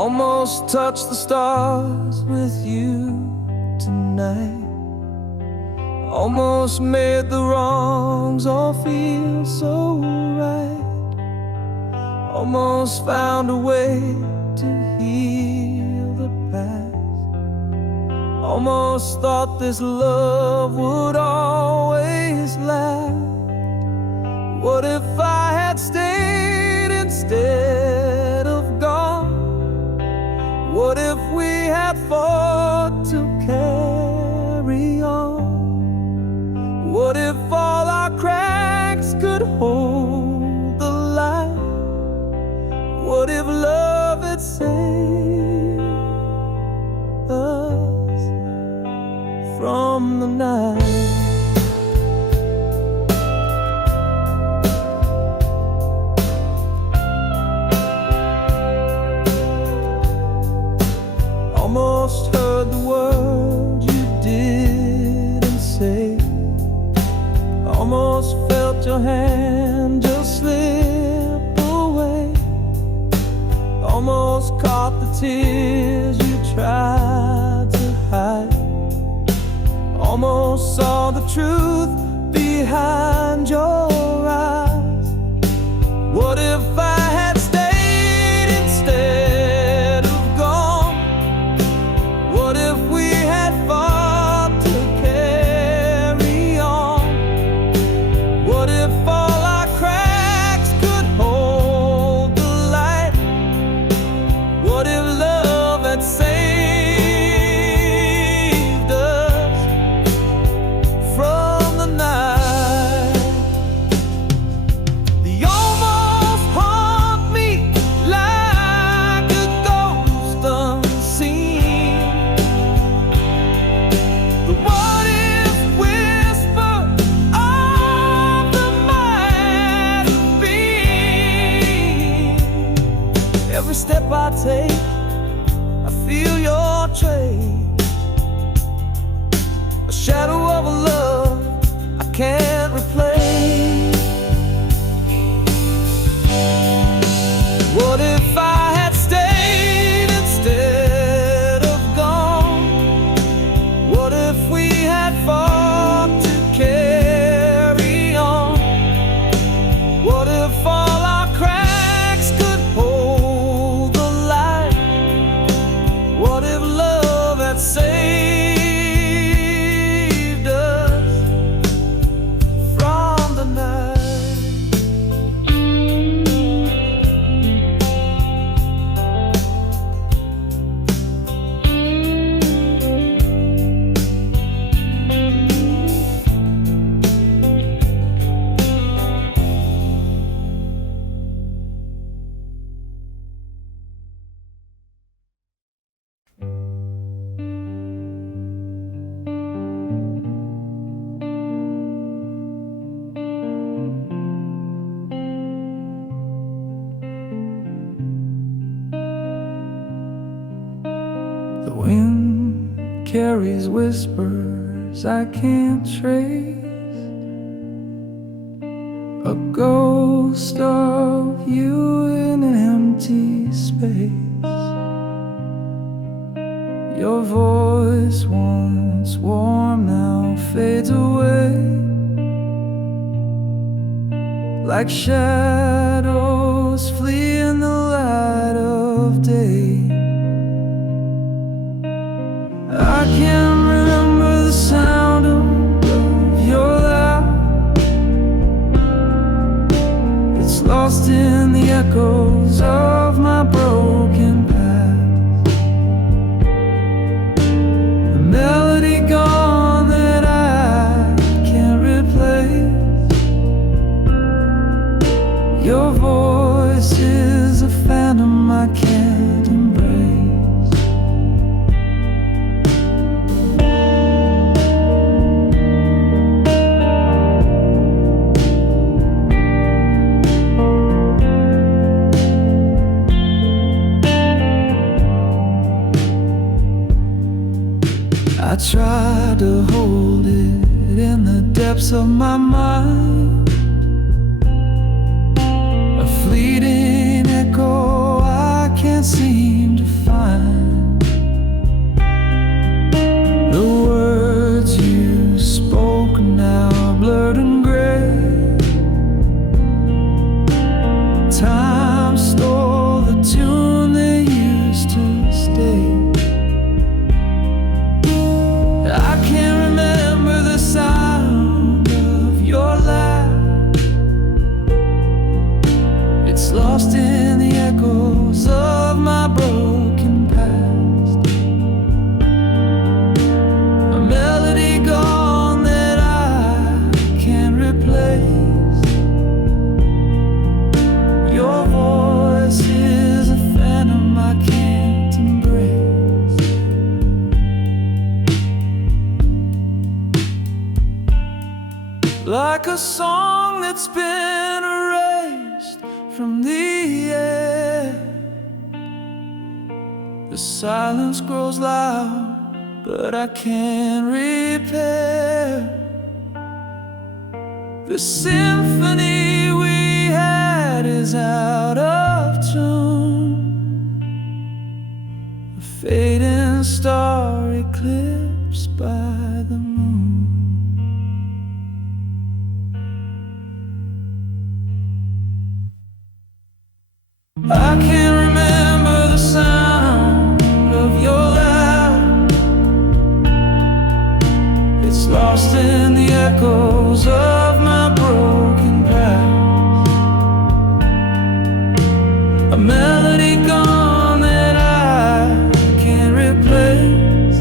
Almost touch the stars with you tonight. Almost made the wrongs all feel so right. Almost found a way to heal the past. Almost thought this love would always last. What if I had stayed instead of gone? What if we had fought to carry on? What if all our cracks could hold the light? What if love had saved us from the night? Almost heard the word you didn't say. Almost felt your hand just slip away. Almost caught the tears you tried to hide. Almost saw the truth behind your eyes. What if I had stayed instead of gone? What if we had fought to carry on? What if all our cracks could hold the light? What if love had saved us from the night? They almost haunt me like a ghost unseen. The what if whisper of the might have been. Every step I take, I feel your trace. A shadow of a love I can't replace. What if I had stayed instead of gone? What if we had fought to carry on? What if all our cracks could hold the light? What if love had saved us from the night? The wind carries whispers I can't trace. A ghost of you in empty space. Your voice once warm now fades away. Like shadows flee in the light of day. I can't remember the sound of your laugh. It's lost in the echoes of my broken past. The melody gone that I can't replace. Your voice is a phantom I can't embrace. I try to hold it in the depths of my mind. A fleeting echo I can't seem to can't remember the sound of your laugh. It's lost in the echoes of my broken past. A melody gone that I can't replace. Your voice is a phantom I can't embrace. Like a song that's been erased from the air, the silence grows loud, but I can't repair the symphony we had is out of tune. A fading star eclipsed by the moon. I can't remember the sound of your laugh. It's lost in the echoes of my broken past. A melody gone that I can't replace.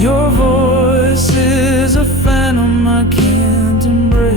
Your voice is a phantom I can't embrace.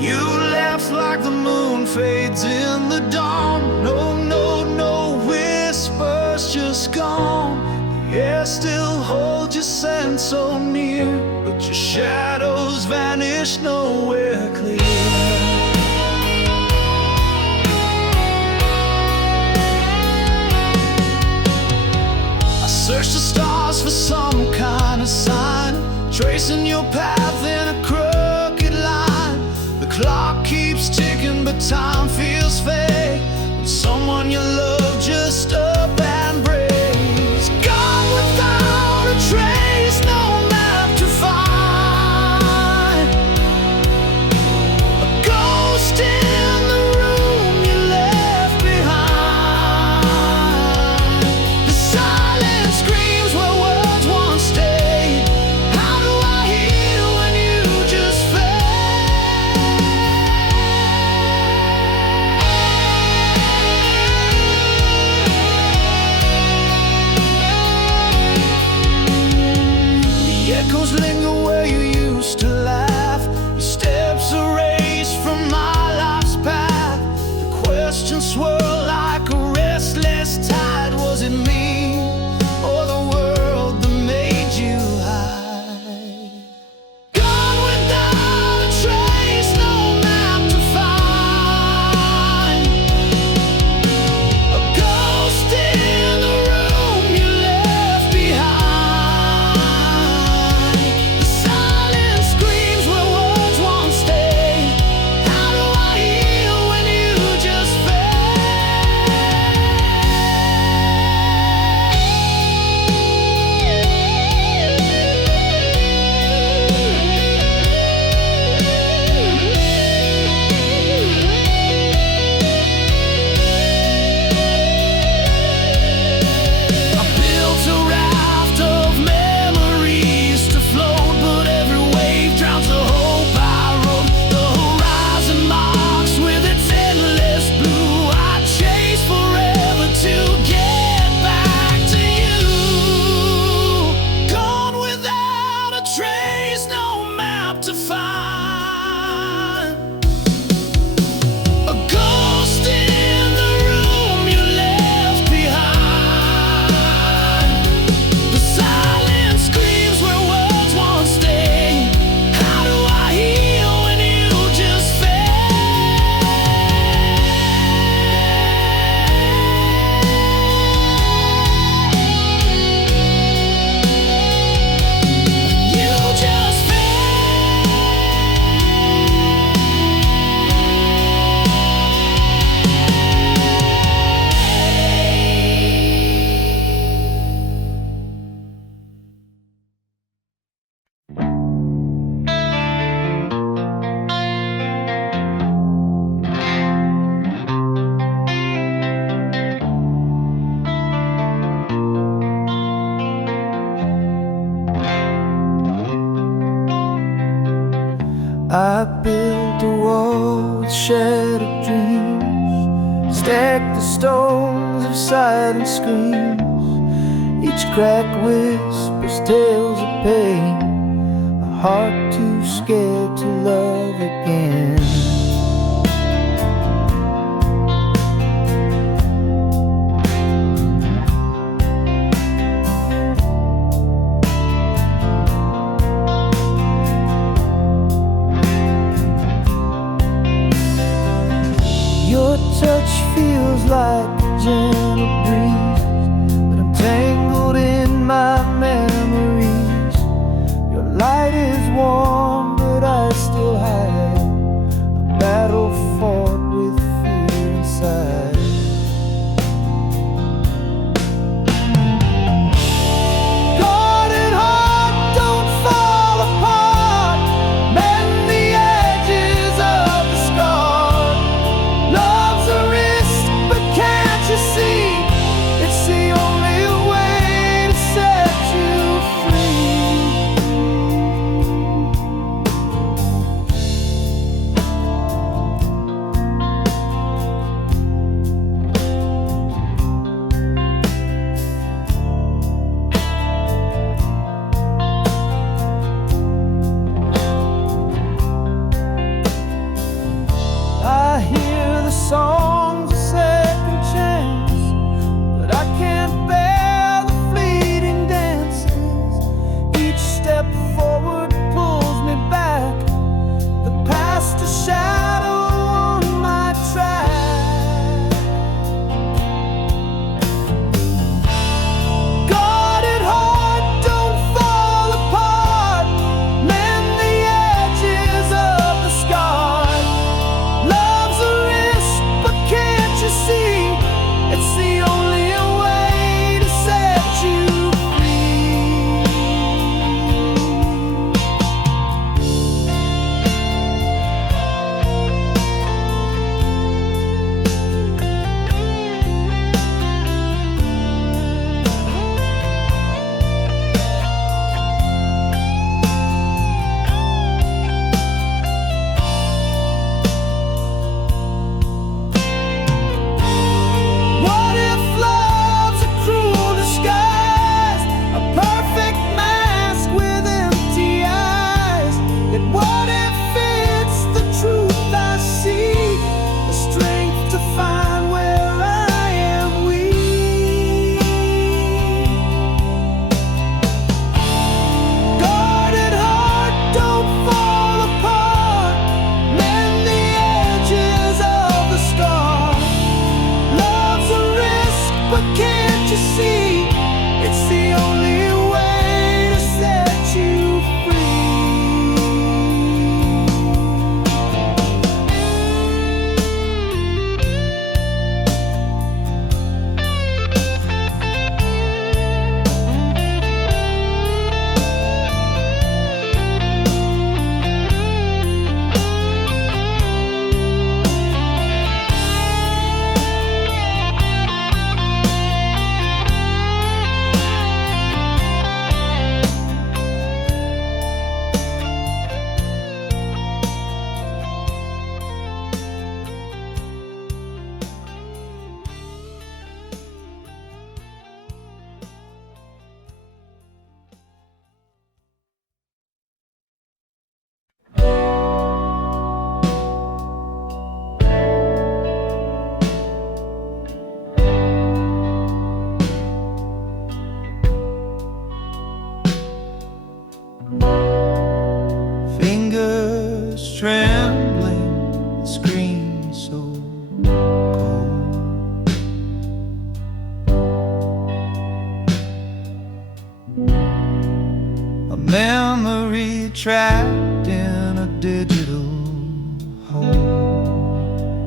You laugh like the moon fades in the dawn. No, no, no whispers, just gone. The air still holds your scent so near, but your shadows vanish nowhere clear. I search the stars for some kind of sign, tracing your path in a crooked line. The clock keeps ticking, but time feels fake when someone you love just up and breaks. Gone without a trace, no map to find. A ghost in the room you left behind. The silence screams where words once stayed. How do I hear when you just echoes linger where you used to laugh. Your steps erased from my life's path. The questions swirl like a restless tide. Was it me or the world that made you hide? Gone without a trace, no map to find. A ghost in the room you left behind. The silence screams shattered dreams, stack the stones of silent screams. Each crack whispers tales of pain, a heart too scared to love again. Your touch feels like a gentle breeze, but I'm tangled in my memories. Your light is warm, but I still hide a battle fought with fear inside. Guarded heart, don't fall apart. Mend the edges of the scar. Love's a risk, but can't you see? It's the only way to set you free. I hear the songs of second chance, but I can't bear the fleeting dances. Each step forward pulls me back, the past a shadow on my track. Guarded heart, don't fall apart. Mend the edges of the scar. Love's a risk, but can't you see? It's the only way to set you free. What if love's a cruel disguise, a perfect mask with empty eyes? And what if it's the truth I seek, the strength to find where I am weak? Guarded heart, don't fall apart. Mend the edges of the scar. Love's a risk, but can't you see? It's the only way to set you free. Fingers trembling, screen so cold. A memory trapped in a digital hole.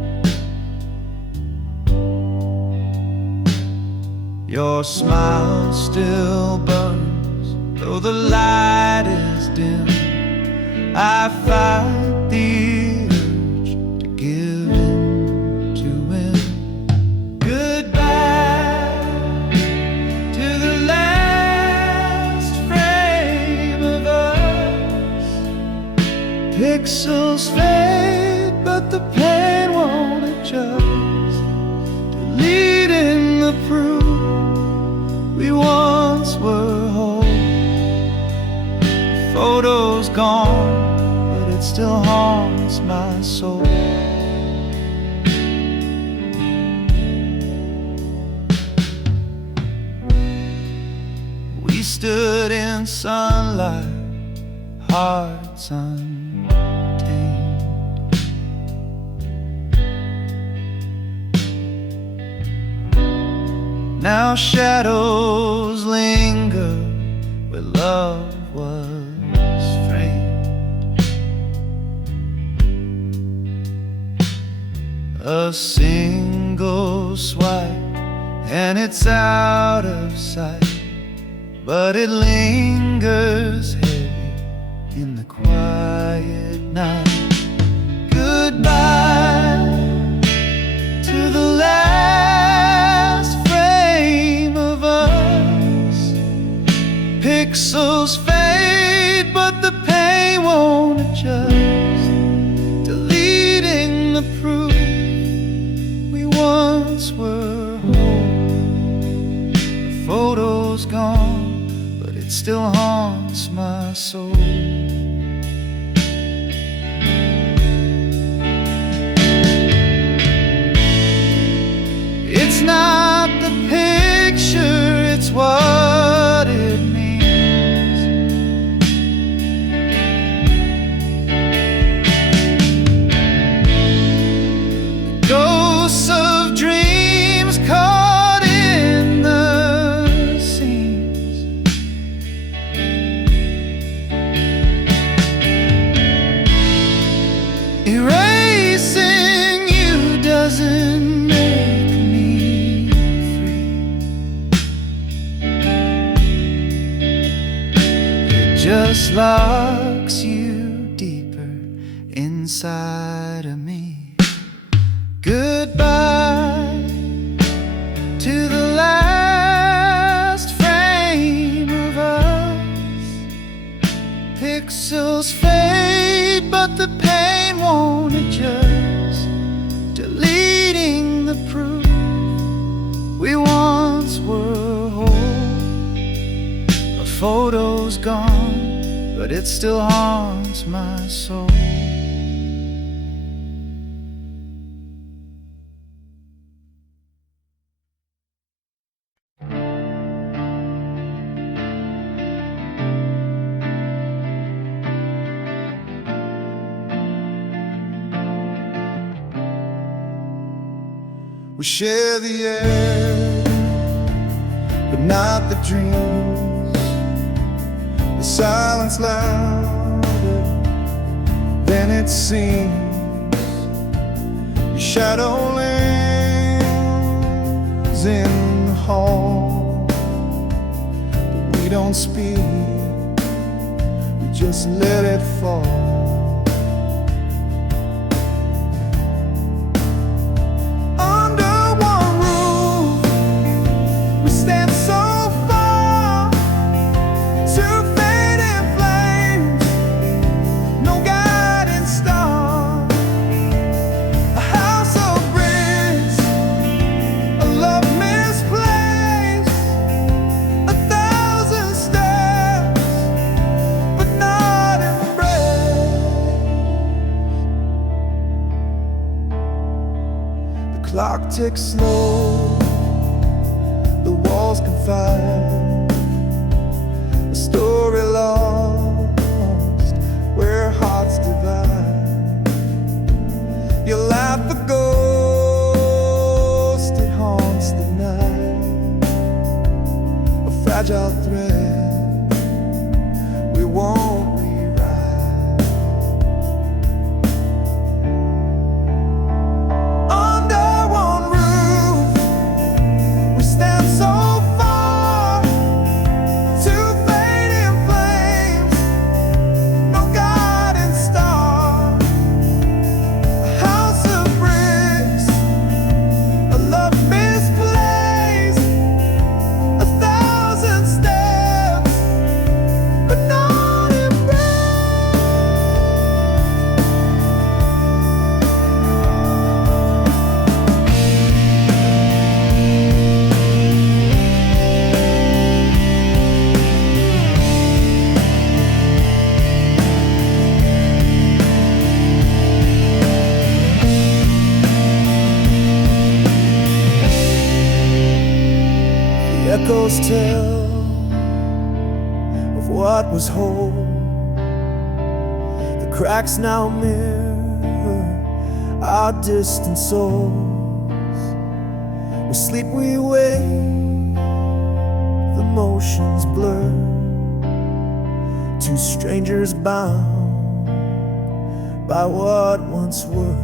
Your smile still burns, though the light is dim. I fight the urge to give in to win. Goodbye to the last frame of us. Pixels fade, but the pain still haunts my soul. We stood in sunlight, hearts untamed. Now shadows linger where love was framed. A single swipe and it's out of sight, but it lingers heavy in the quiet night. Goodbye to the last frame of us. Pixels fade, but the pain won't adjust, deleting the proof we once were whole. The photo's gone, but it still haunts my soul. It's not the picture, it's what it means. Ghosts of dreams caught in the seams. Erasing you doesn't make me free. It just locks you deeper inside of me. Goodbye to the last frame of us. Pixels fade, but the pain won't adjust, deleting the proof we once were whole. A photo's gone, but it still haunts my soul. We share the air, but not the dreams. The silence louder than it seems. Your shadow lingers in the hall, but we don't speak, we just let it fall. Clock ticks slow, the walls confide, a story lost where hearts divide. You laugh the ghost, it haunts the night, a fragile thread we won't rewrite. echoes tell of what was whole. The cracks now mirror our distant souls. We sleep, we wake, the motions blur. Two strangers bound by what once were.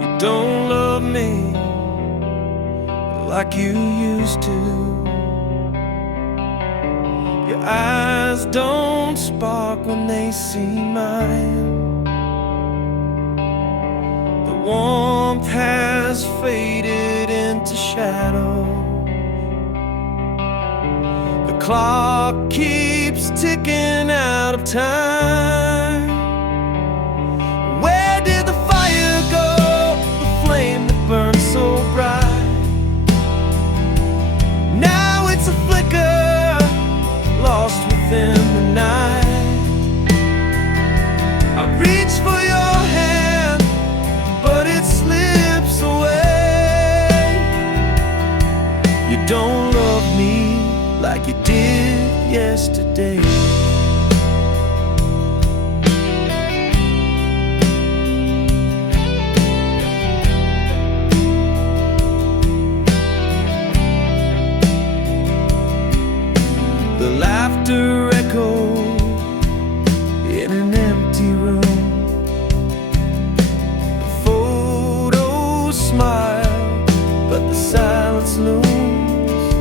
You don't love me like you used to. Your eyes don't spark when they see mine. The warmth has faded into shadow. The clock keeps ticking out of time. Where did the fire go? Flame that burned so bright. Now it's a flicker, lost within the night. I reach for your hand, but it slips away. You don't love me like you did yesterday. The laughter echoed in an empty room. The photos smile, but the silence looms.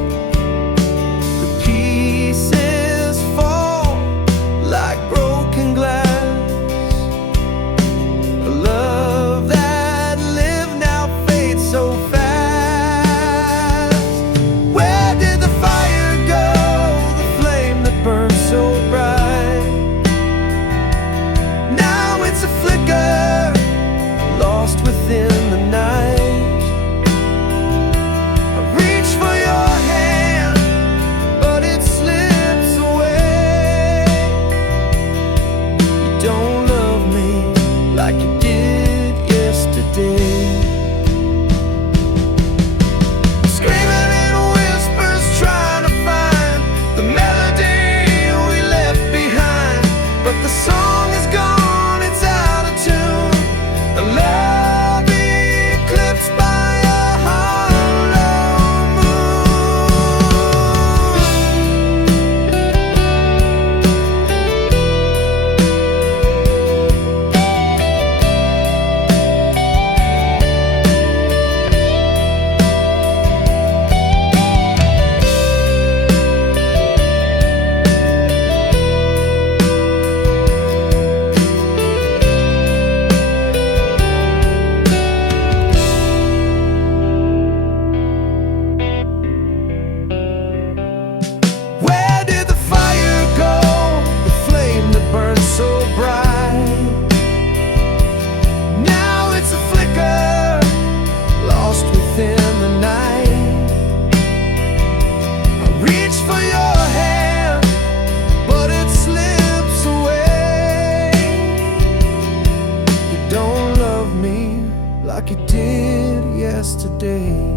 The pieces fall like broken glass. A love that lived now fades so fast. Where did the fire go? Burn so bright. Now it's a flicker, lost within the night. I reach for your hand, but it slips away. You don't love me like you did yesterday. Screaming in whispers, trying to find the melody. But the song is gone, it's out of tune. A love eclipsed by a hollow like you did yesterday.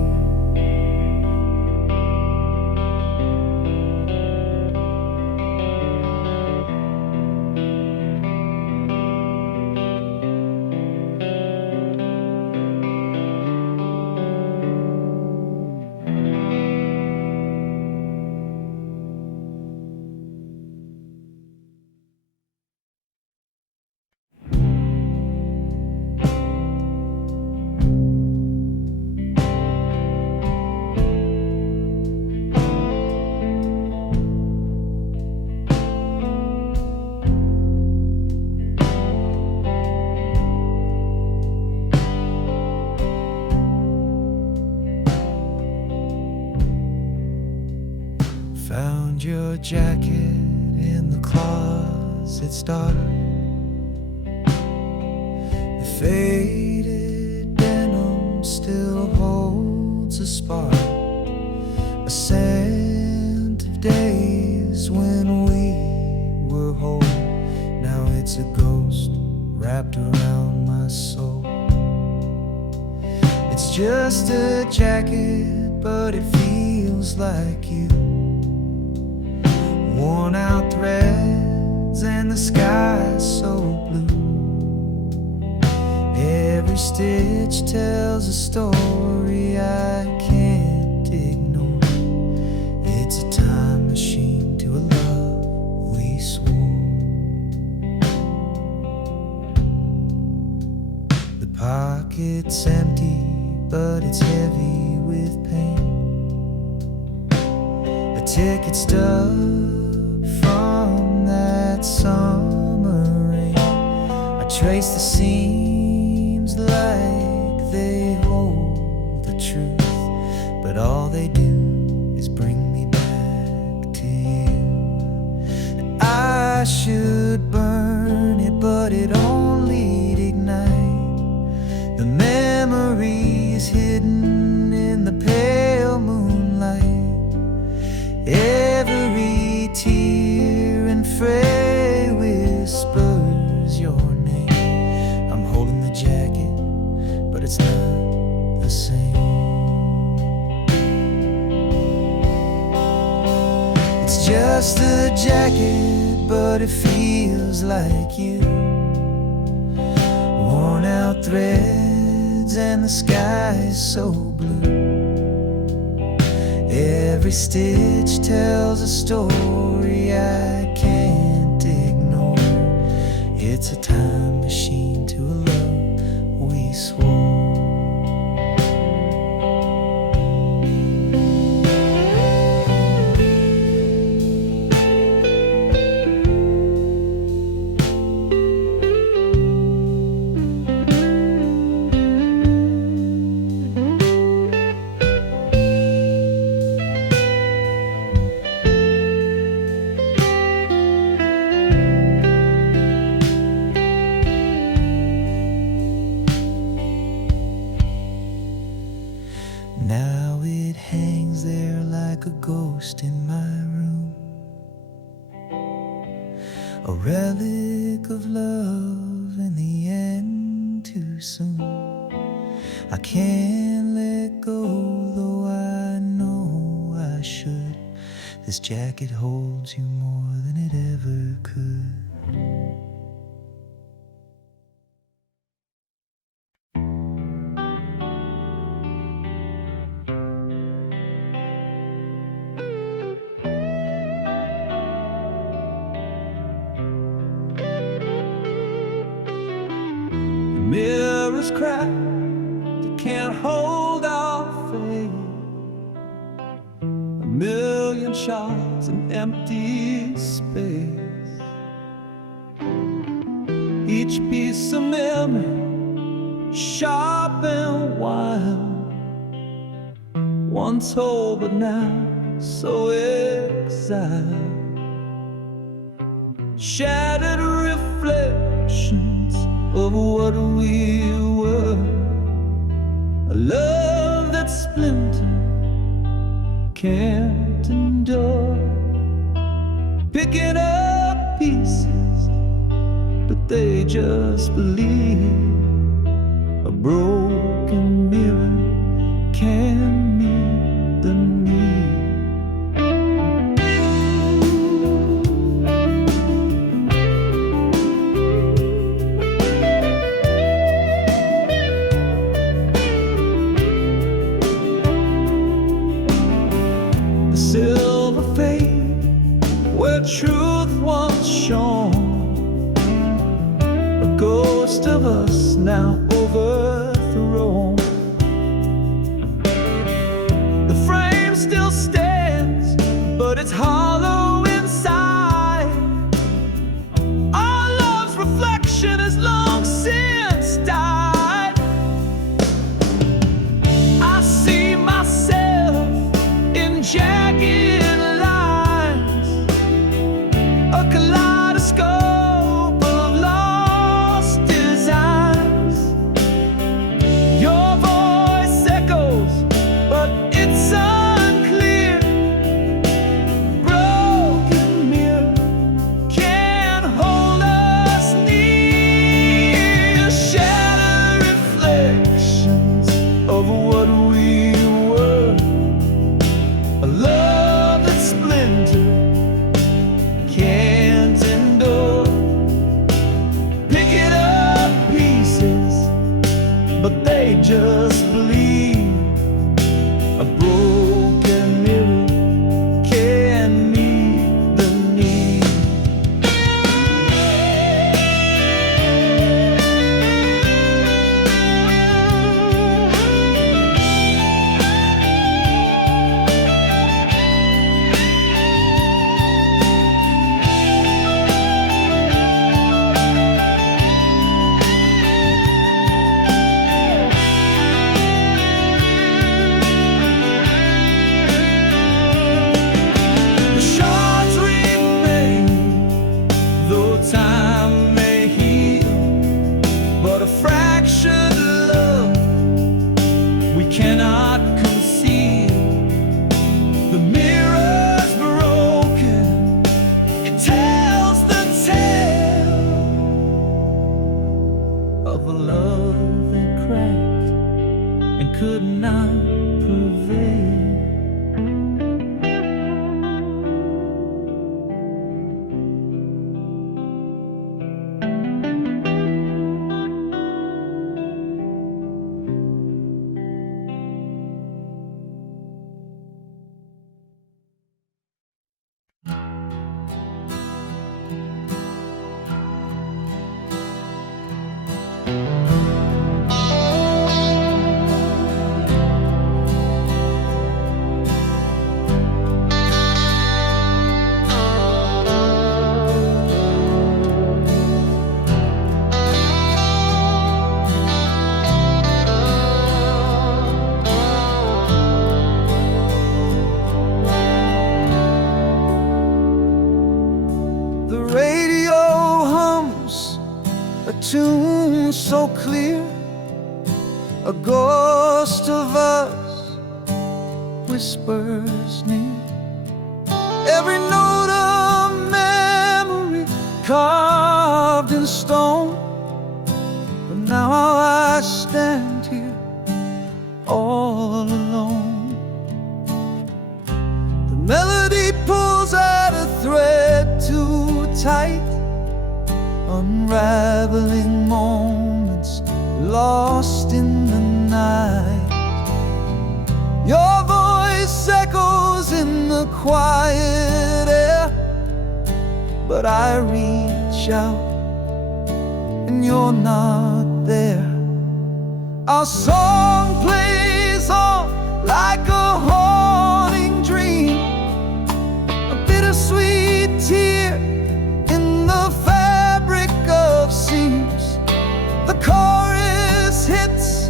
jacket in the closet's dark. The faded denim still holds a spark, a scent of days when we were whole. Now it's a ghost wrapped around my soul. It's just a jacket, but it feels like you. Worn out threads and the sky's so blue. Every stitch tells a story I can't ignore. It's a time machine to a love we swore. The pocket's empty, but it's heavy with pain. A ticket stub from that summer rain. I trace the seams like they hold the truth, but all they do is bring me back to you. I should burn it, but it only'd ignite the memories hidden in the pale moonlight. Every tear and fray whispers your name. I'm holding the jacket, but it's not the same. It's just a jacket, but it feels like you. Worn out threads and the sky's so blue. Every stitch tells a story I can't ignore. It's a time machine to a love we swore. Now it hangs there like a ghost in my room, a relic of love in the end too soon. I can't let go, though I know I should. This jacket holds you more than it ever could. Mirrors crack, they can't hold our fate. A million shots in empty space. Each piece of memory, sharp and wild. Once whole, but now so exiled. Shattered reflections of what we were. A love that splintered can't endure. Picking up pieces, but they just believe. A broken mirror can meet the need. Silver fade where truth once shone. A ghost of us now overthrown. The frame still stands, but it's hollow inside. Our love's reflection has long since died. I see myself in jagged lines, of a love that cracked and could not prevail. The radio hums a tune so clear, a ghost of us whispers near. Every note of memory carved in stone. But now I stand here all alone. The melody pulls at a thread too tight, unraveling moments lost in the night. Your voice echoes in the quiet air, but I reach out and you're not there. Our song plays on like a haunting dream, a bittersweet tear in the fabric of seams. The chorus hits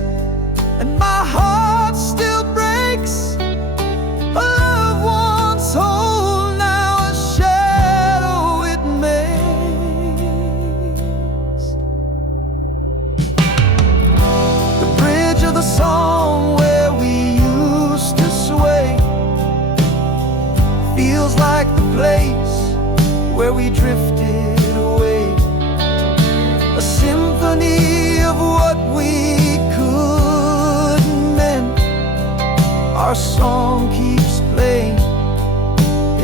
and my heart still breaks. A love once whole, now a shadow it makes. The bridge of the song where we used to sway feels like the place where we drifted away. A symphony of what we couldn't mend. Our song keeps playing,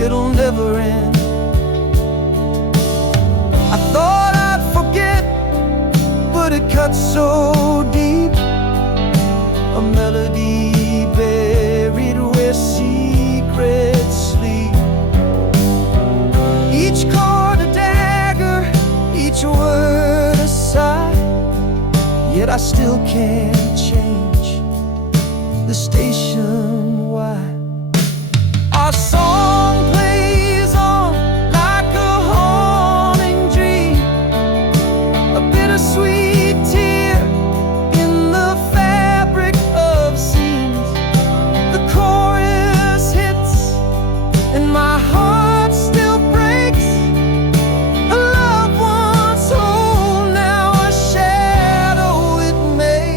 it'll never end. I thought I'd forget, but it cuts so deep. A melody buried where secrets sleep. Each chord a dagger, each word a sigh. Yet I still can't change the station. Why? Our song plays on like a haunting dream, a bittersweet tear in the fabric of seams. The chorus hits and my heart still breaks. A love once whole, now a shadow it makes.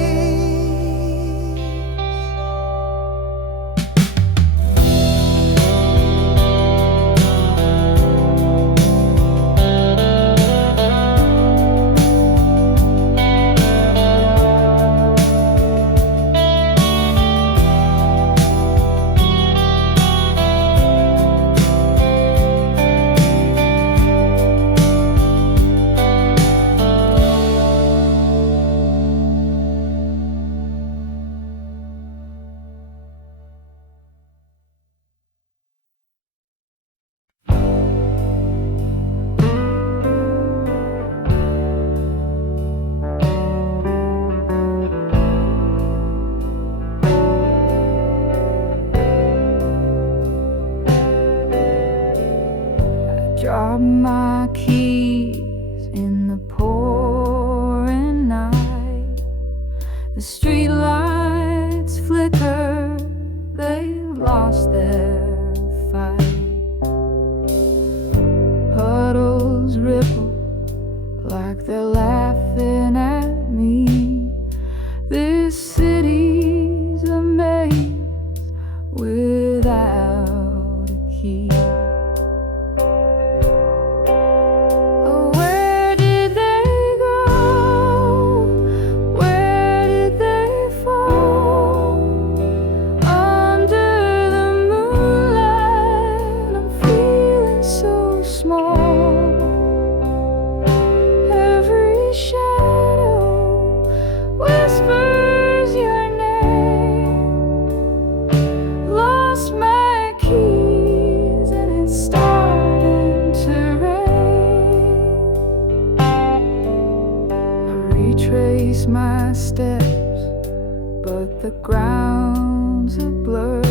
Drop my keys in the pouring night. The street lights flicker, they've lost their fight. Puddles ripple like they're laughing at me. This city's a maze without a key. Where did they go? retrace my steps, but the ground's a blur.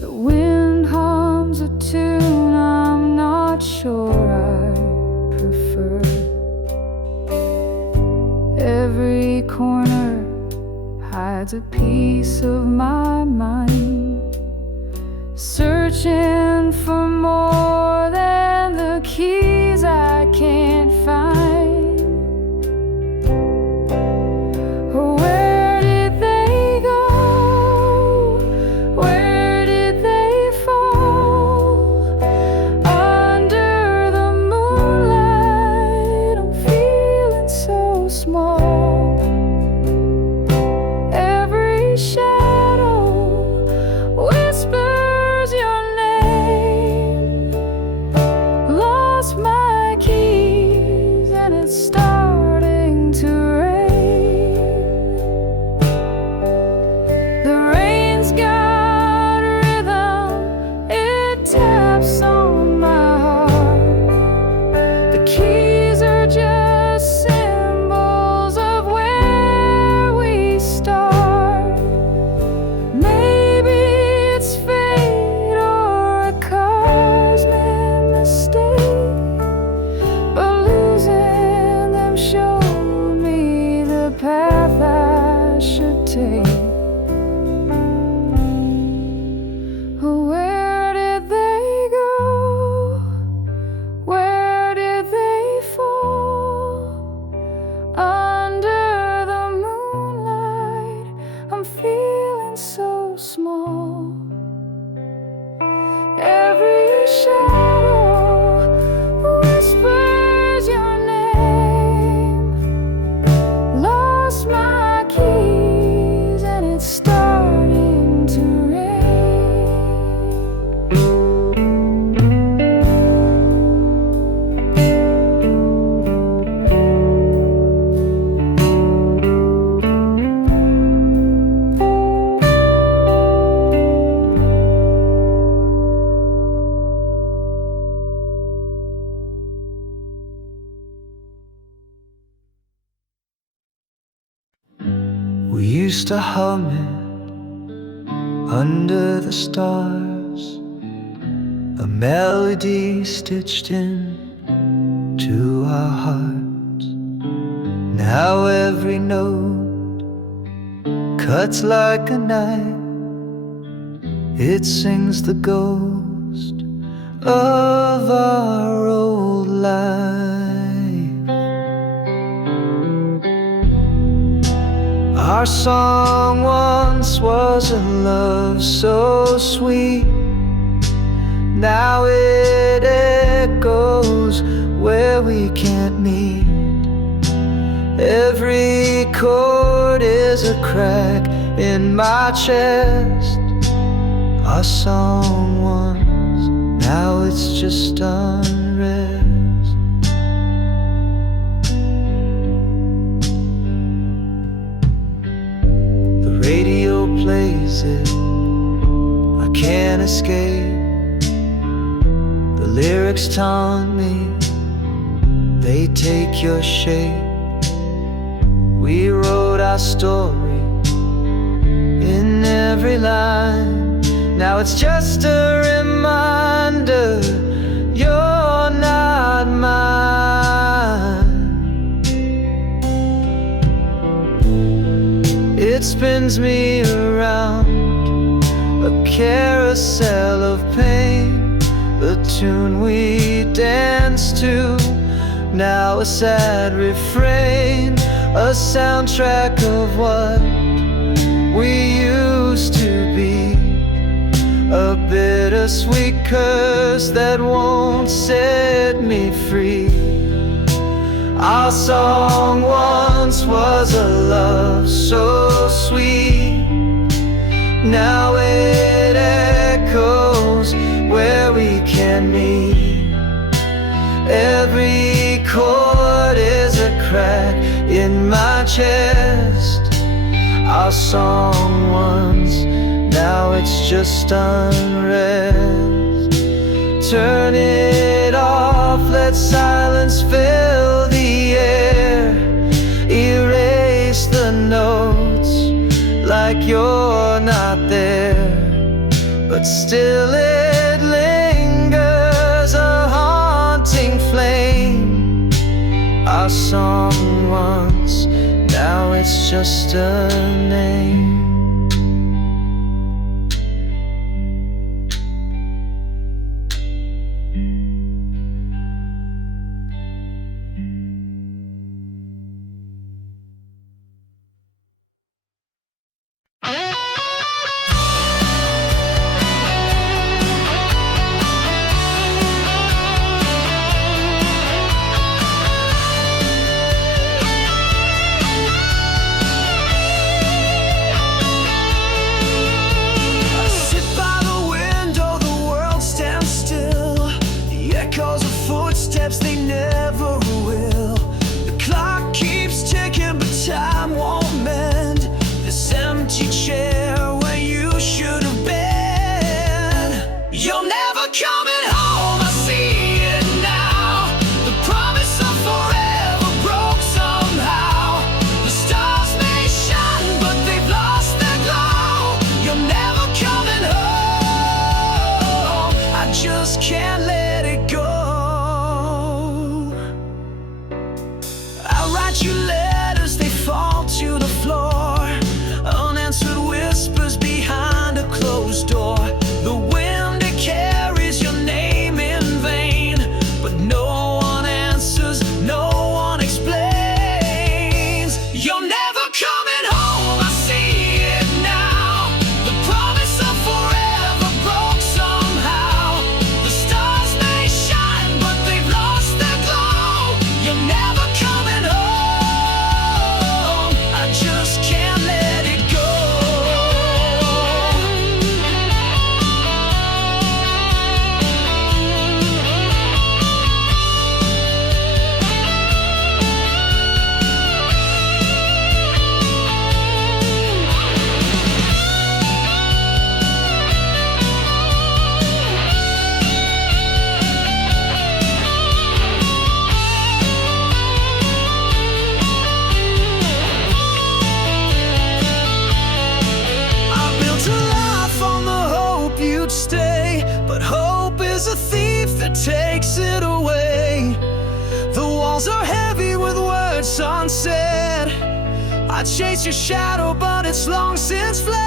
The wind hums a tune I'm not sure I prefer. Every corner hides a piece of my mind, searching for more than the keys I can't find. Where did they go? Where did they fall? Under the moonlight, I'm feeling so small. Every shadow whispers your name. Lost my keys and it's starting to rain. The rain's got rhythm, it taps on my heart. The keys are just symbols of where we start. Maybe it's fate or a cosmic mistake, but losing them showed me the path I should take. Where did they go? Where did they fall? Under the moonlight, I'm feeling so small. Every shadow whispers your name. Lost my keys and it's starting to rain. We used to hum it under the stars, a melody stitched in to our hearts. Now every note cuts like a knife, it sings the ghost of our old life. Our song once was a love so sweet, now it echoes where we can't meet. Every chord is a crack in my chest. Our song once, now it's just unrest. Radio plays it, I can't escape. The lyrics taunt me, they take your shape. We wrote our story in every line. Now it's just a reminder, you're not mine. It spins me around, a carousel of pain. The tune we danced to, now a sad refrain. A soundtrack of what we used to be, a bittersweet curse that won't set me free. Our song once was a love so sweet, now it echoes where we can meet. Every chord is a crack in my chest. Our song once, now it's just unrest. Turn it off, let silence fill the air. still it lingers, a haunting flame. Our song once, now it's just a name. Steps, they never will. The clock keeps ticking, but time won't mend this empty chair where you should have been. You're never coming home, I see it now. The promise of forever broke somehow. The stars may shine, but they've lost their glow. You're never coming home, I just can't let it go. You letters, they fall to the floor, unanswered whispers behind a closed door. The wind, it carries your name in vain, but no one answers, no one explains. You're never coming home, I see it now. The promise of forever broke somehow. The stars may shine, but they've lost their glow. You're never coming home, just can't let it go. Stay, but hope is a thief that takes it away. The walls are heavy with words unsaid. I chase your shadow, but it's long since fled.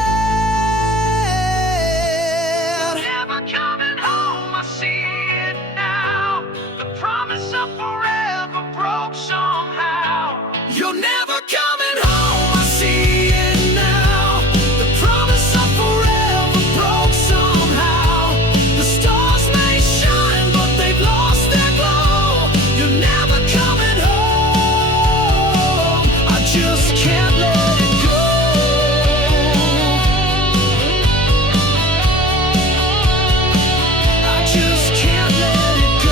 Never coming home, I see it now. The promise of forever broke somehow. You're never coming home, I see it now. The promise of forever broke somehow. The stars may shine, but they've lost their glow. You're never coming home, I just can't let it go. I just can't let it go.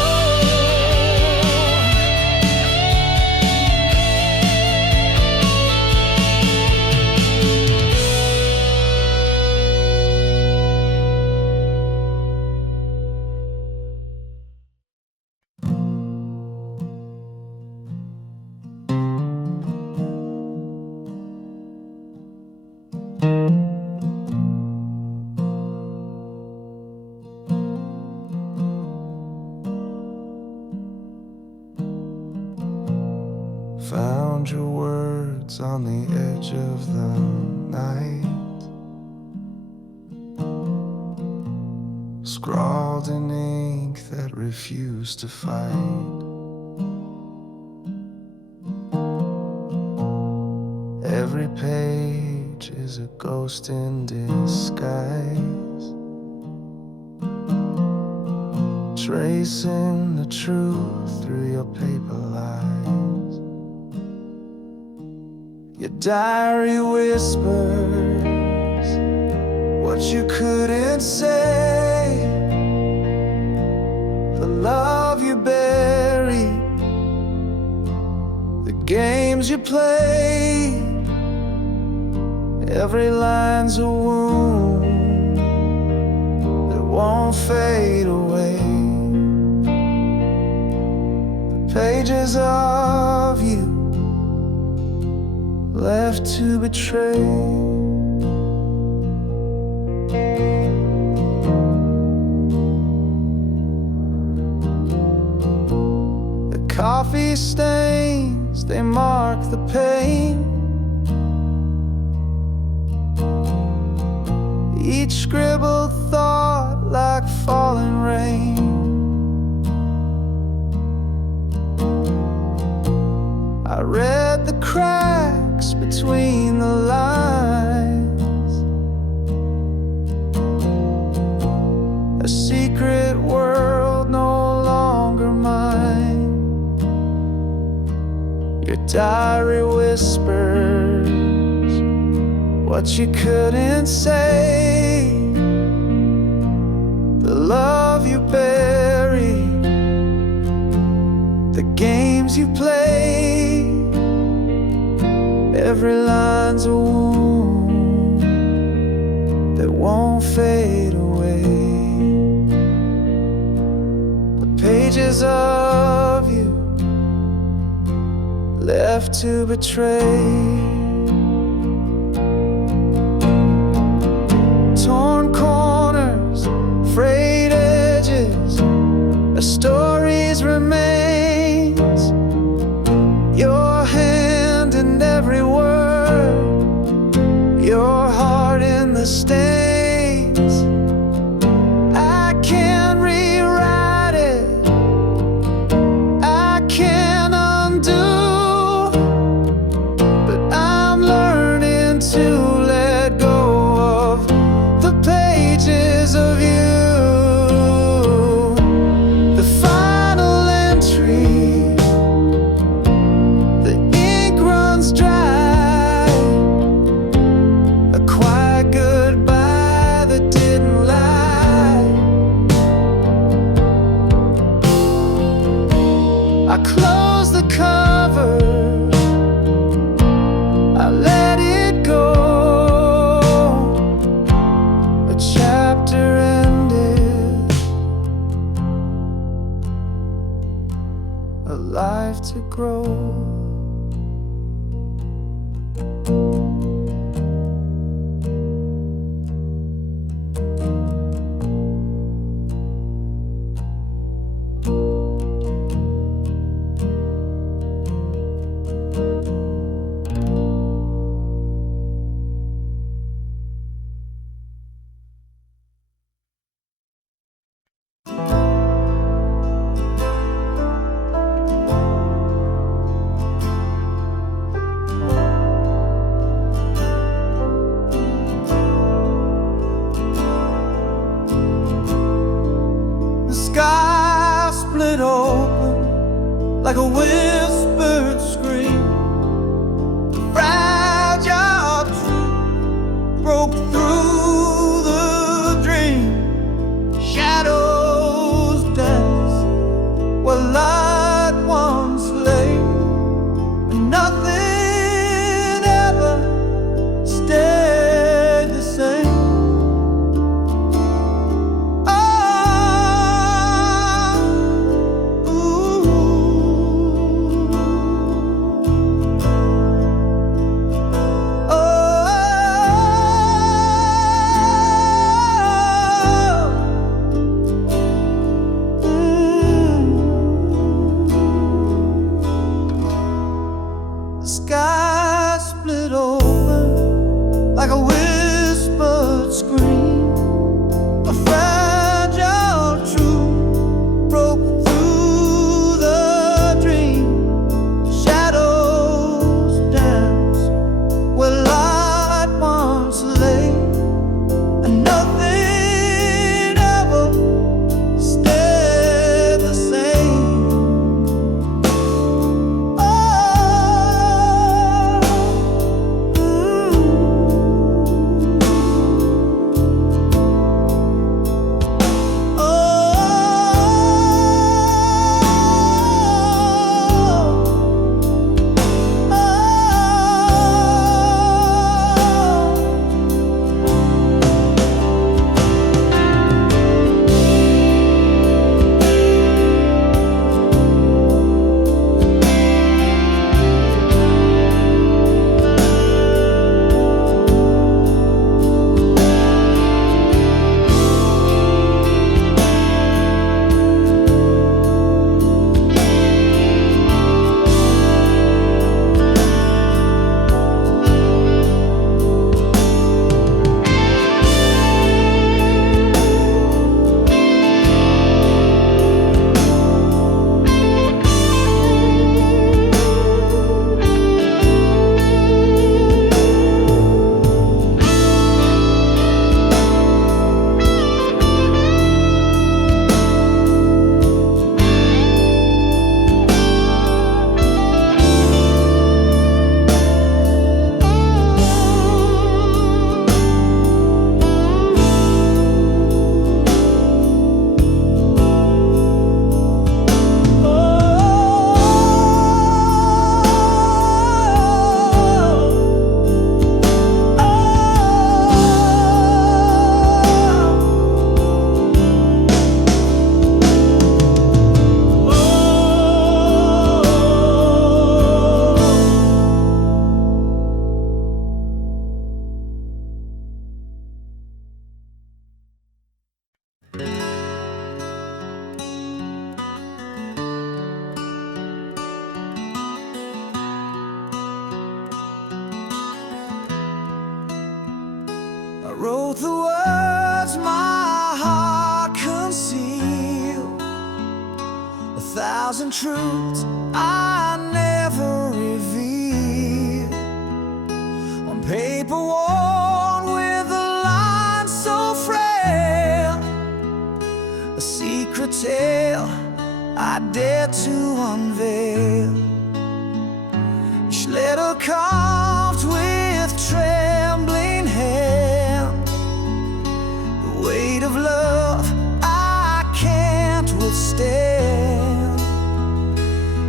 Found your words on the edge of the night, scrawled in ink that refused to fight. Every page is a ghost in disguise, tracing the truth through your paper lies. Your diary whispers what you couldn't say, the love you buried, the games you played. Every line's a wound that won't fade away. The pages of you left to betray. coffee stains, they mark the pain. Each scribbled thought like falling rain. I read the cracks between the lines, a secret world no longer mine. Your diary whispers what you couldn't say, the love you buried, the games you played. Every line's a wound that won't fade away. The pages of you left to betray. Torn corners, frayed edges, a story's remains. Your hand in every word, your heart in the stains. I can't rewrite it, I can't undo, but I'm learning to let go of the pages of you. The final entry, the ink runs dry, a quiet goodbye that didn't lie. I close the cover, I let it go. A chapter ended, a life to grow. The sky split open like a whispered scream. The fragile truth broke through the dream. Shadows dance where light once lay, and nothing ever stayed the same. The sky split open like a whispered scream. A fragile truth broke through the dream. Shadows dance where light once lay, and nothing ever stayed the same. wrote the words my heart concealed, 1,000 truths I never revealed, on paper worn with a line so frail, a secret tale I dare to unveil. Each letter carved with trembling hand, the weight of love I can't withstand.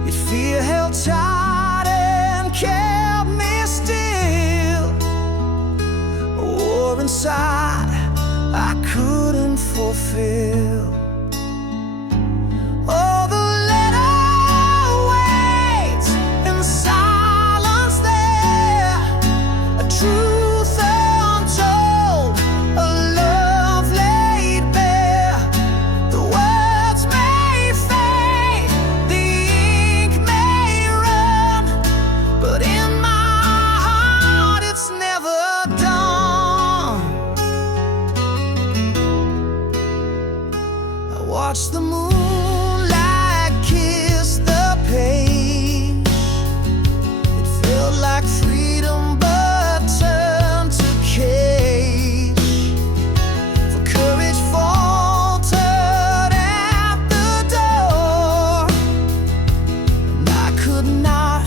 Yet fear held tight and kept me still, a war inside I couldn't fulfill. Oh, the letter waits in silence there, a truth untold, a love laid bare. The words may fade, the ink may run, but in my heart it's never done. I watch the moonlight kiss the page. It felt like freedom but turned to cage. For courage faltered at the door, and I could not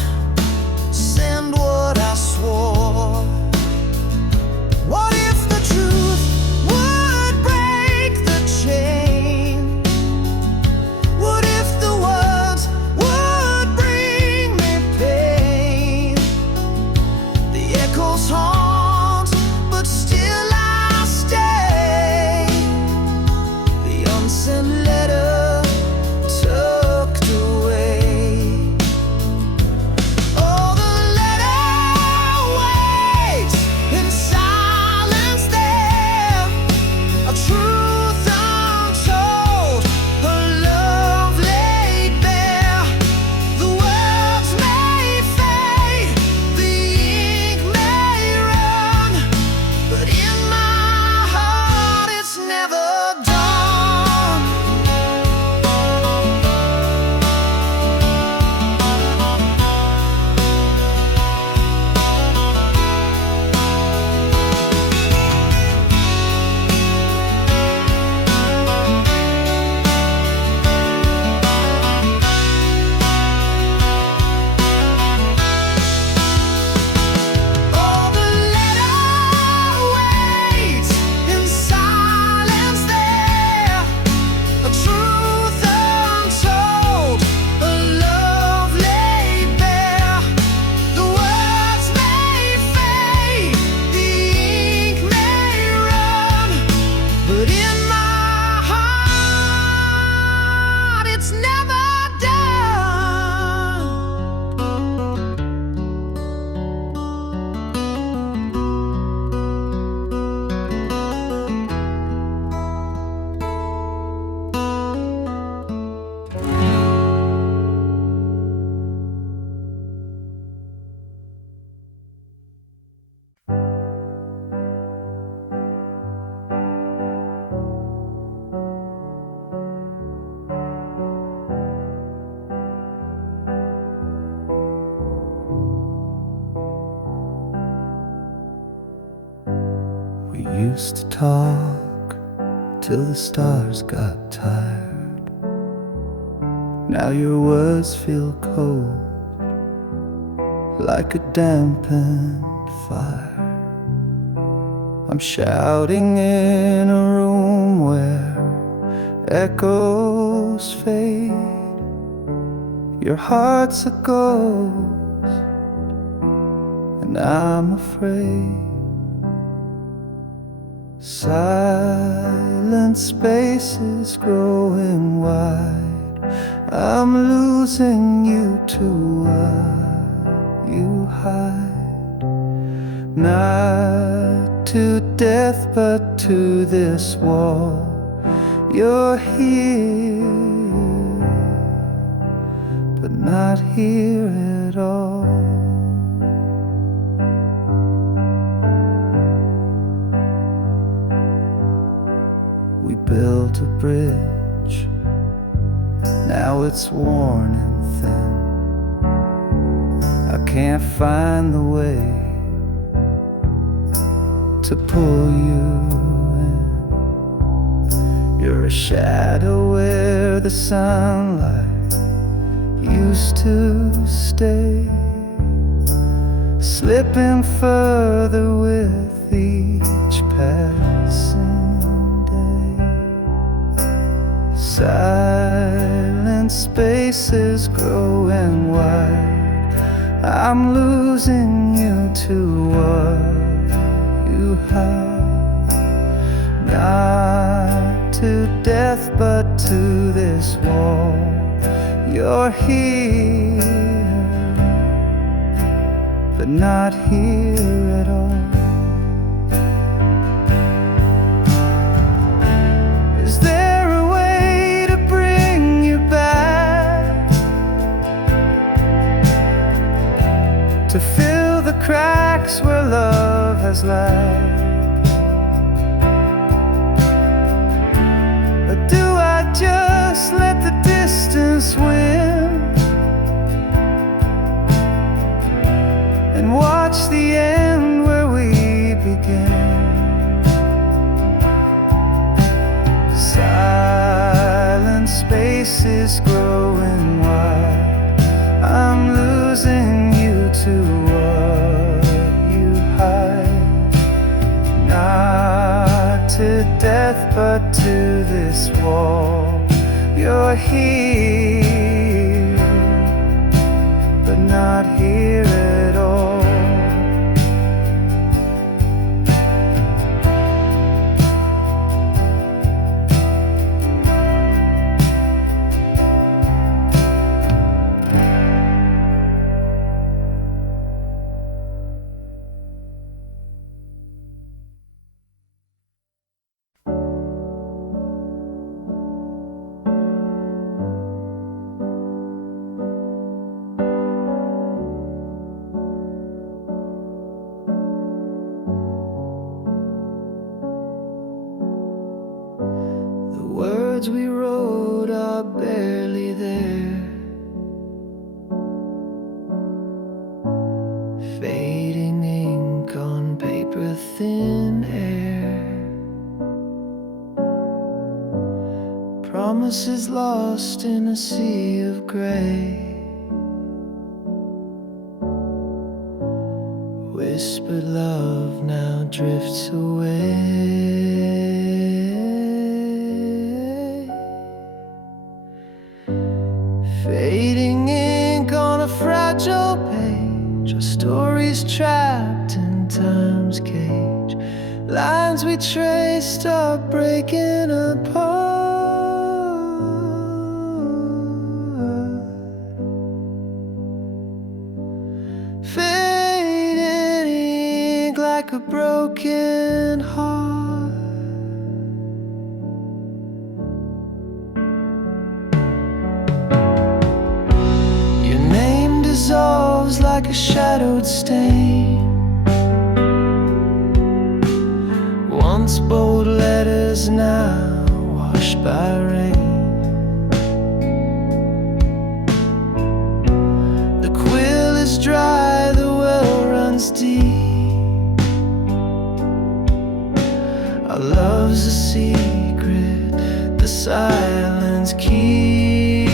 send what I swore. What if the truth would break the chain? What if the words would bring me pain? The echoes haunt, but still I stay. The unsent letter tucked away. Oh, the letter waits in silence there, a truth untold, a love laid bare. The words may fade, the ink may run, but in my heart it's never done. Oh, the letter waits in silence there, a truth untold, a love laid bare. The words may fade, the ink may run, but in my heart it's never done. We used to talk till the stars got tired. Now your words feel cold, like a dampened fire. I'm shouting in a room where echoes fade. Your heart's a ghost, and I'm afraid. Silent spaces growing wide, I'm losing you to what you hide. Not to death but to this wall. You're here, but not here at all. built a bridge. Now it's worn and thin. I can't find the way to pull you in. You're a shadow where the sunlight used to stay, slipping further with each passing day. Silent spaces growing wide. I'm losing you to what you hide. Not to death, but to this wall. You're here, but not here at all. Is there a way to bring you back, to fill the cracks where love has lagged? Or do I just let the distance win and watch the end where we began? Silent spaces growing wide. I'm losing you to what you hide. Not to death, but to this wall. You're here, but not here at all. The words we wrote are barely there, fading ink on paper, thin air. Promises lost in a sea of gray. Whispered love now drifts away. Fading ink on a fragile page, our stories trapped in time's cage. Lines we traced are breaking apart. Fading ink like a broken heart. Your name dissolves like a shadowed stain. Once bold letters, now washed by rain. The quill is dry, the well runs deep. Our love's a secret the silence keeps.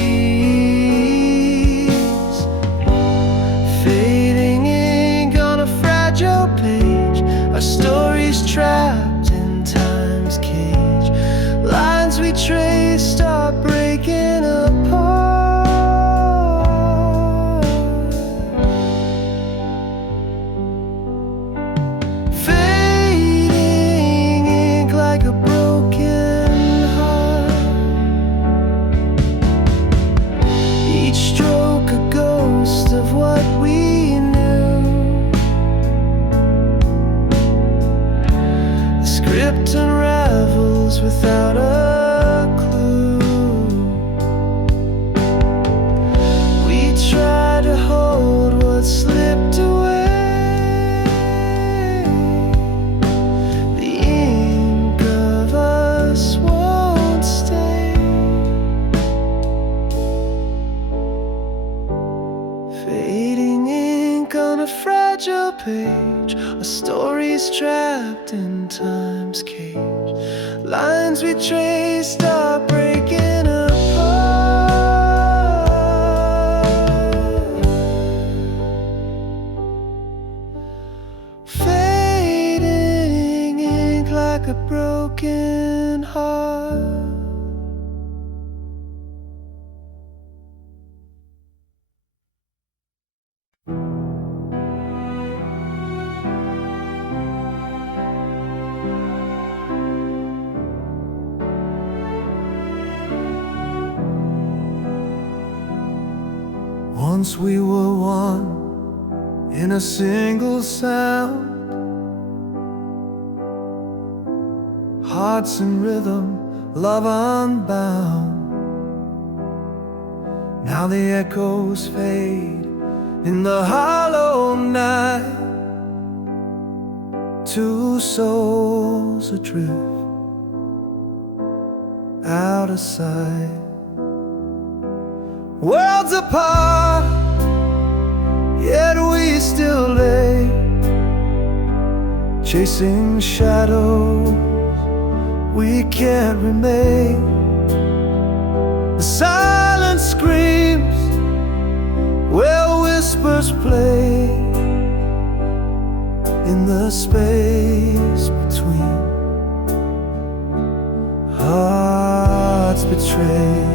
Fading ink on a fragile page, our stories trapped in time's cage. Lines we traced are breaking apart. 'Cause fragile page, a story's trapped in time's cage. Lines we traced are breaking apart, fading ink like a broken heart. Once we were one in a single sound, hearts in rhythm, love unbound. Now the echoes fade in the hollow night, two souls adrift, out of sight. Worlds apart, yet we still lay, chasing shadows we can't remain. The silence screams where whispers play, in the space between hearts betrayed.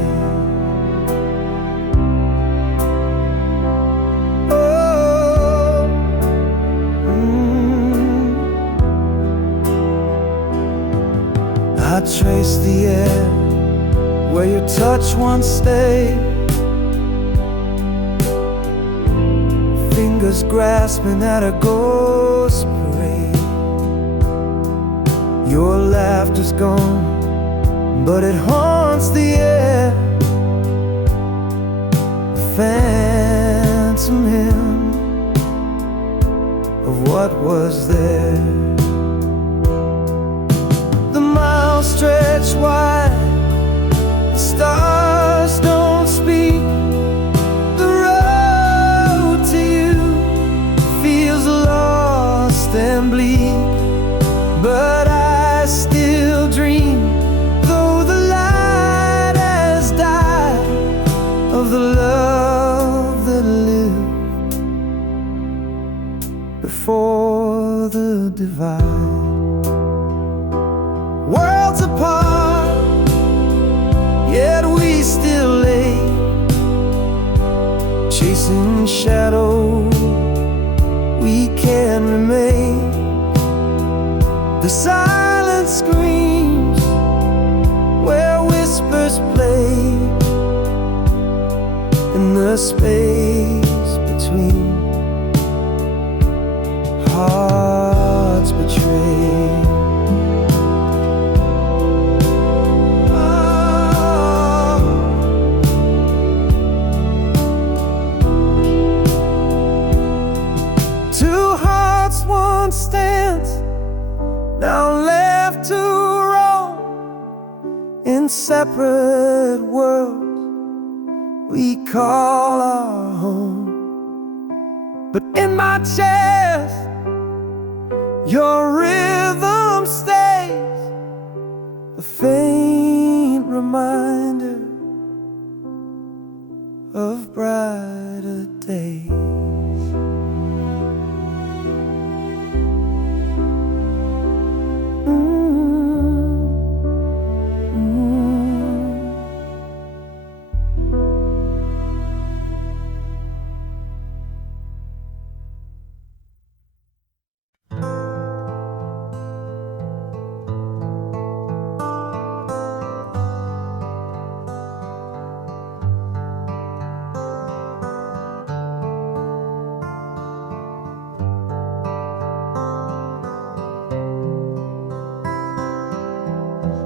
I trace the air where your touch once stayed, fingers grasping at a ghost parade. Your laughter's gone, but it haunts the air, a phantom hymn of what was there. Stretch wide, the stars don't speak. The road to you feels lost and bleak, but I still dream, though the light has died, of the love that lived before the divide. Worlds apart, yet we still lay, chasing shadows we can't remain. The silence screams where whispers play, in the space between hearts betrayed. Stands now left to roam in separate worlds we call our home. But in my chest, your rhythm stays, a faint reminder of brighter days.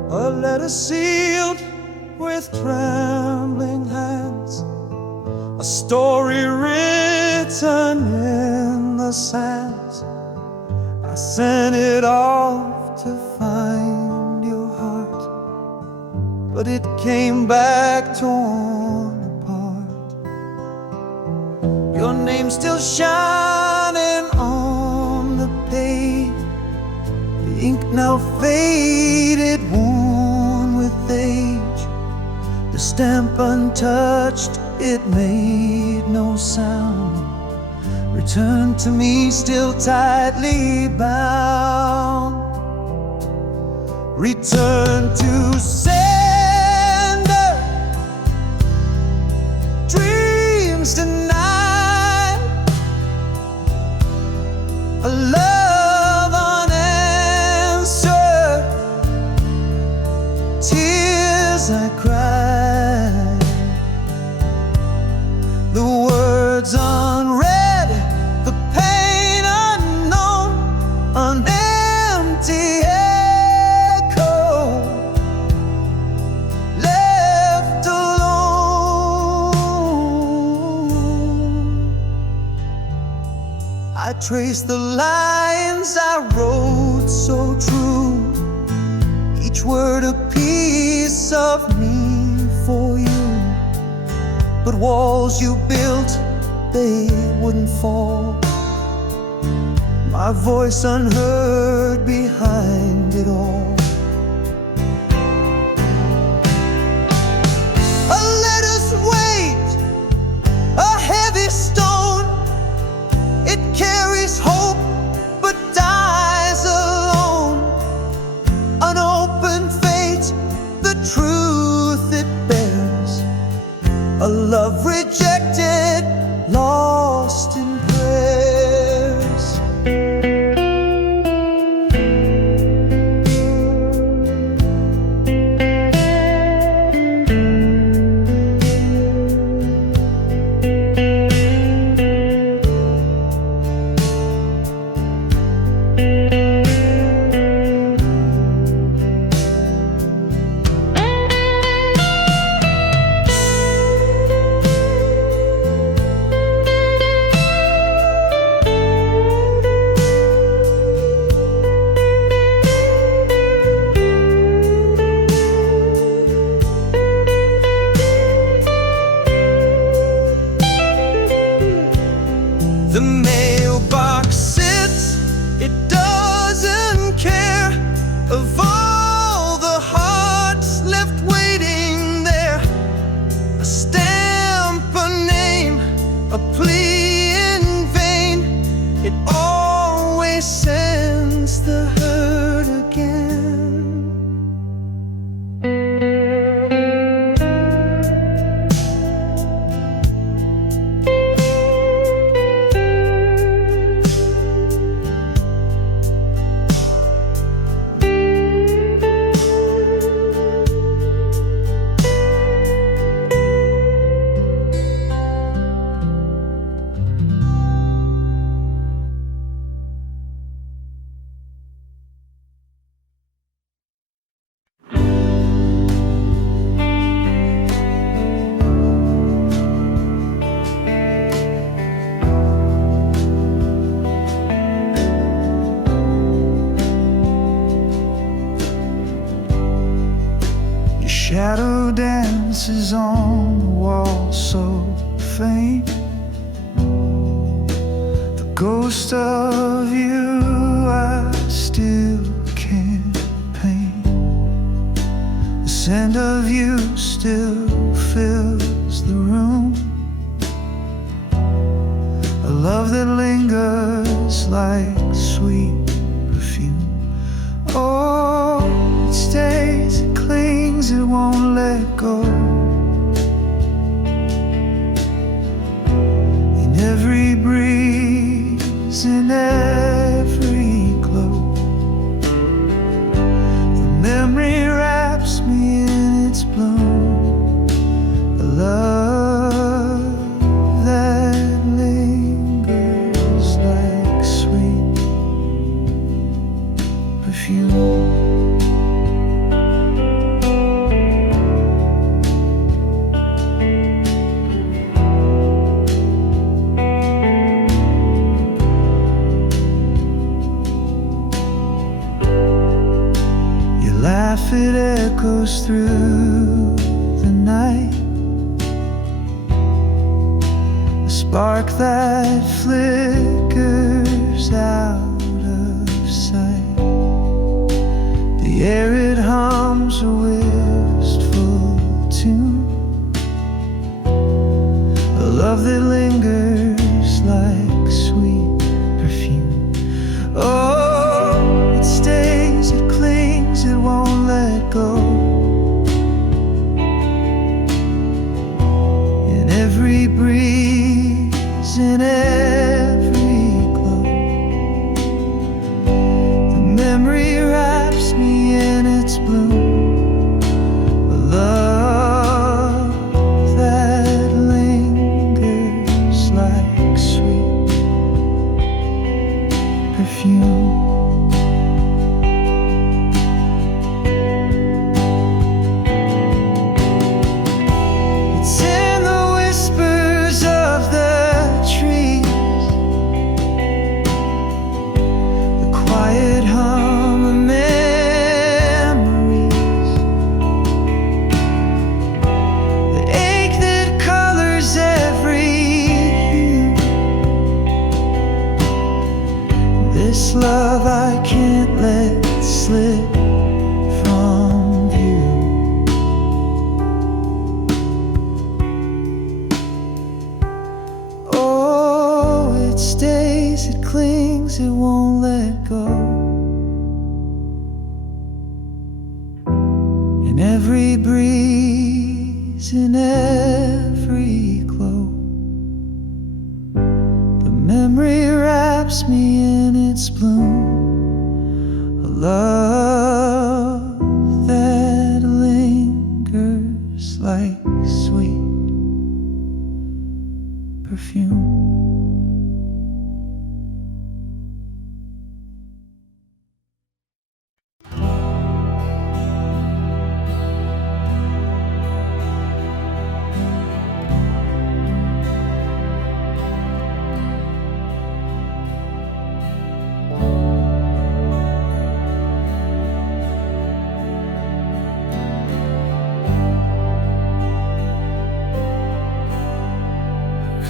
A letter sealed with trembling hands, a story written in the sands. I sent it off to find your heart, but it came back torn apart. Your name still shining touched, it made no sound. Returned to me still tightly bound. Return to sender, dreams denied, a love unanswered, tears I cried, the words unread, the pain unknown, an empty echo, left alone. I trace the lines I wrote so true, each word a piece of me for you. But walls you built, they wouldn't fall. My voice unheard behind it all. A letter's weight, a heavy stone. It carries hope but dies alone. An open fate, the truth it bears. A love rejected, lost in prayers. The mailbox sits, it doesn't care of all the hearts left waiting there. A stamp, a name, a plea in vain. It always sends the hurt again. Shadow dances on the wall so faint. The ghost of you I still can't paint. The scent of you still fills the room. A love that lingers like sweet perfume. Oh, it stays, it clings, it won't let go. In every breeze, in every glow, the memory wraps me in its bloom. A love that lingers like sweet perfume. Laugh, it echoes through the night. A spark that flickers out of sight. The air, it hums a wistful tune. perfume. It's in the whispers of the trees, the quiet hum of memories, the ache that colors every hue. This love I can't let slip from view. Oh, it stays, it clings, it won't let go. In every breeze, in every glow, the memory wraps me in its bloom. A love that lingers like sweet perfume.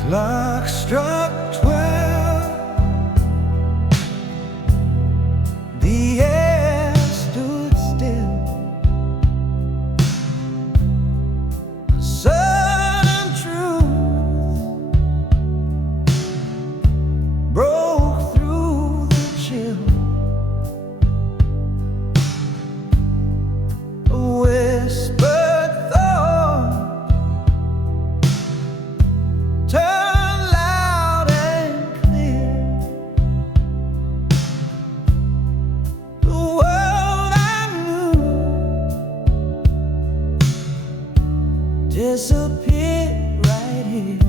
Clock struck 12. The air stood still. A sudden truth broke through the chill. A whispered thought turn loud and clear. The world I knew disappeared right here.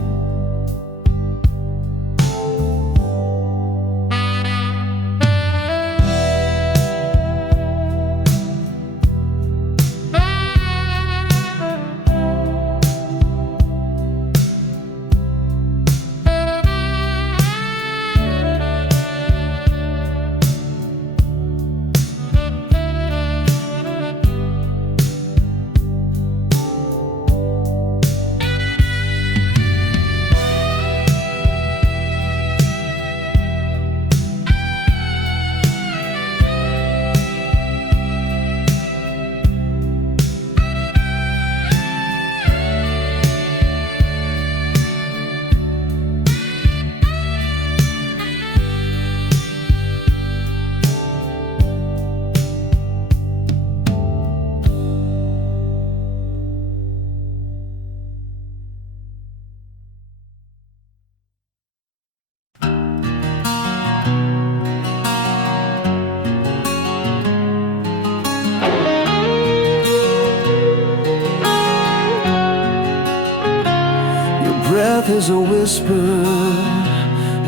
Breath is a whisper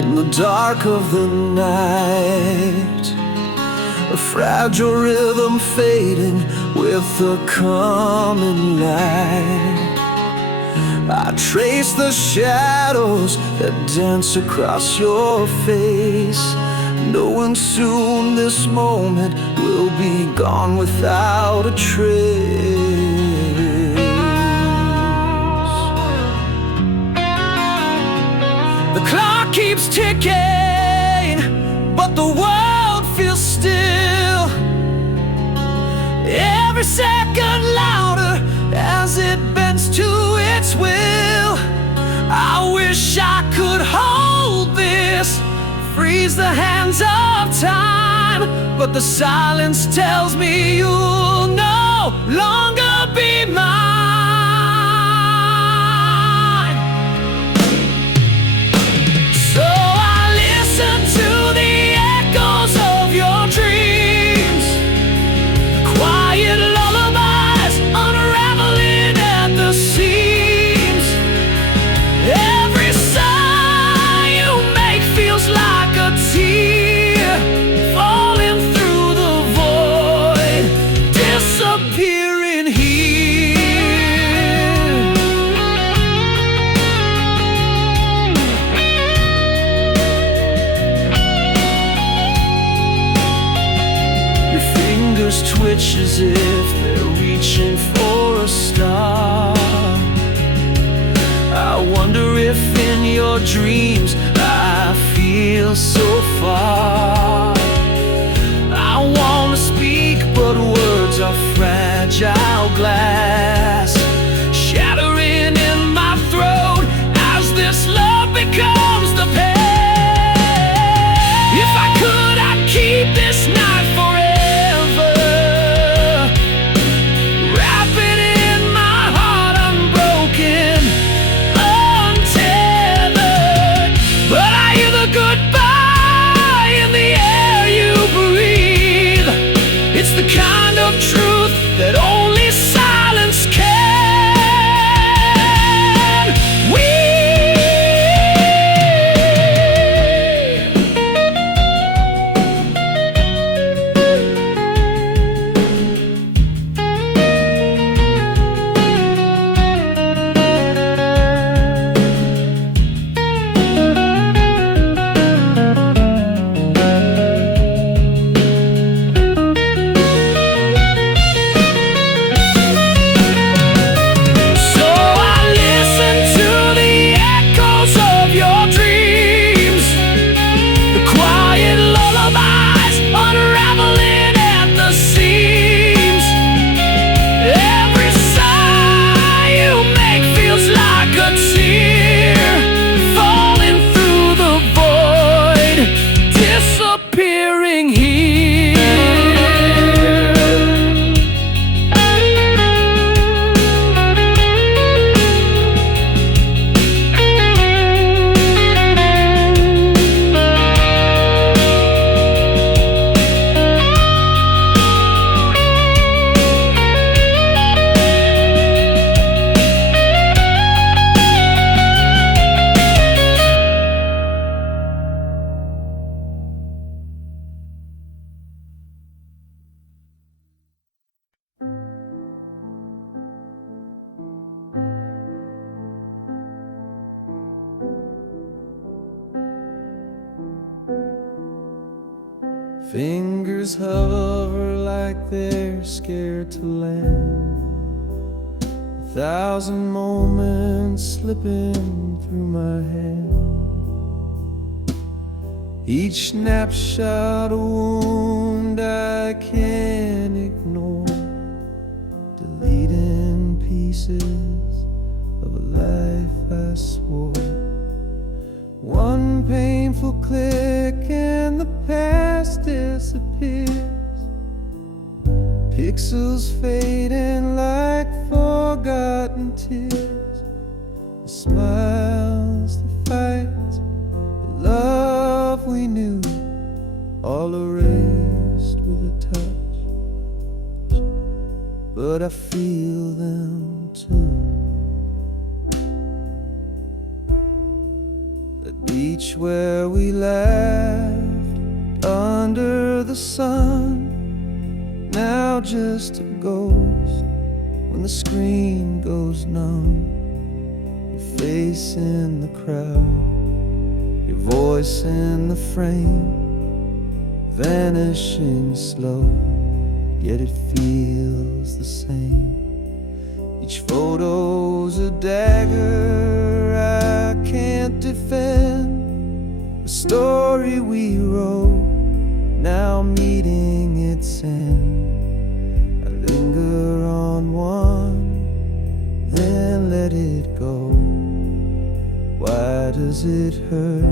in the dark of the night, a fragile rhythm fading with the coming light. I trace the shadows that dance across your face, knowing soon this moment will be gone without a trace. The clock keeps ticking, but the world feels still. Every second louder as it bends to its will. I wish I could hold this, freeze the hands of time, but the silence tells me you'll no longer be mine. So I listen to the echoes of your dreams, the quiet lullabies unraveling at the seams. Every sigh you make feels like a tear. fingers twitch as if they're reaching for a star. I wonder if in your dreams I feel so far. I wanna speak, but words are fragile glass, shattering in my throat as this love becomes the pain. If I could, I'd keep this night forever, wrap it in my heart unbroken, untethered. But I hear the goodbye in the air you breathe. It's the kind of truth that only silence can. Fingers hover like they're scared to land. 1,000 moments slipping through my hand. Each snapshot a wound I can't ignore, deleting pieces of a life I swore. One painful click and the past disappears, pixels fading like forgotten tears. The smiles, the fights, the love we knew, all erased with a touch. But I feel them too. The beach where we laughed under the sun, now just a ghost when the screen goes numb. Your face in the crowd, your voice in the frame, vanishing slow, yet it feels the same. Each photo's a dagger I can't defend, a story we wrote, now meeting its end. I linger on one, then let it go. Why does it hurt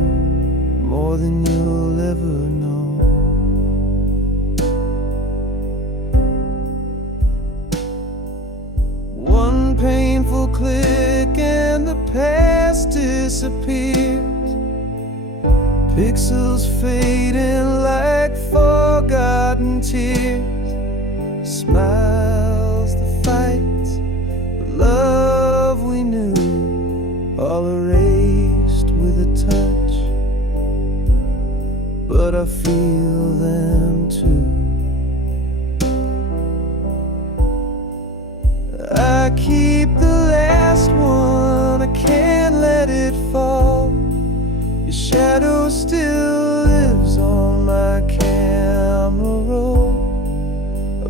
more than you'll ever know? One painful click and the past disappears, pixels fading like forgotten tears. Smiles, the fights, the love we knew, all erased with a touch. But I feel them too. I keep the last one, I can't let it fall. Your shadow still lives on my camera roll, a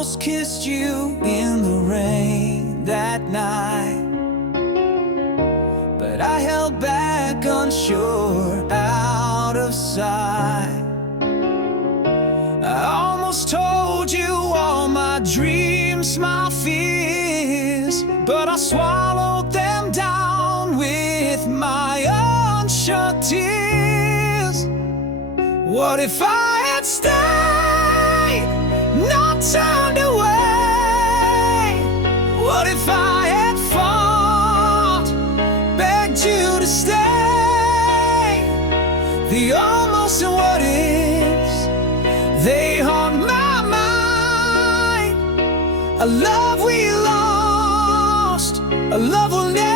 almost kissed you in the rain that night, but I held back, unsure, out of sight. I almost told you all my dreams, my fears, but I swallowed them down with my unshut tears. What if I had stayed, not turned away? What if I had fought, begged you to stay? The almost and what ifs, they haunt my mind. A love we lost, a love we'll never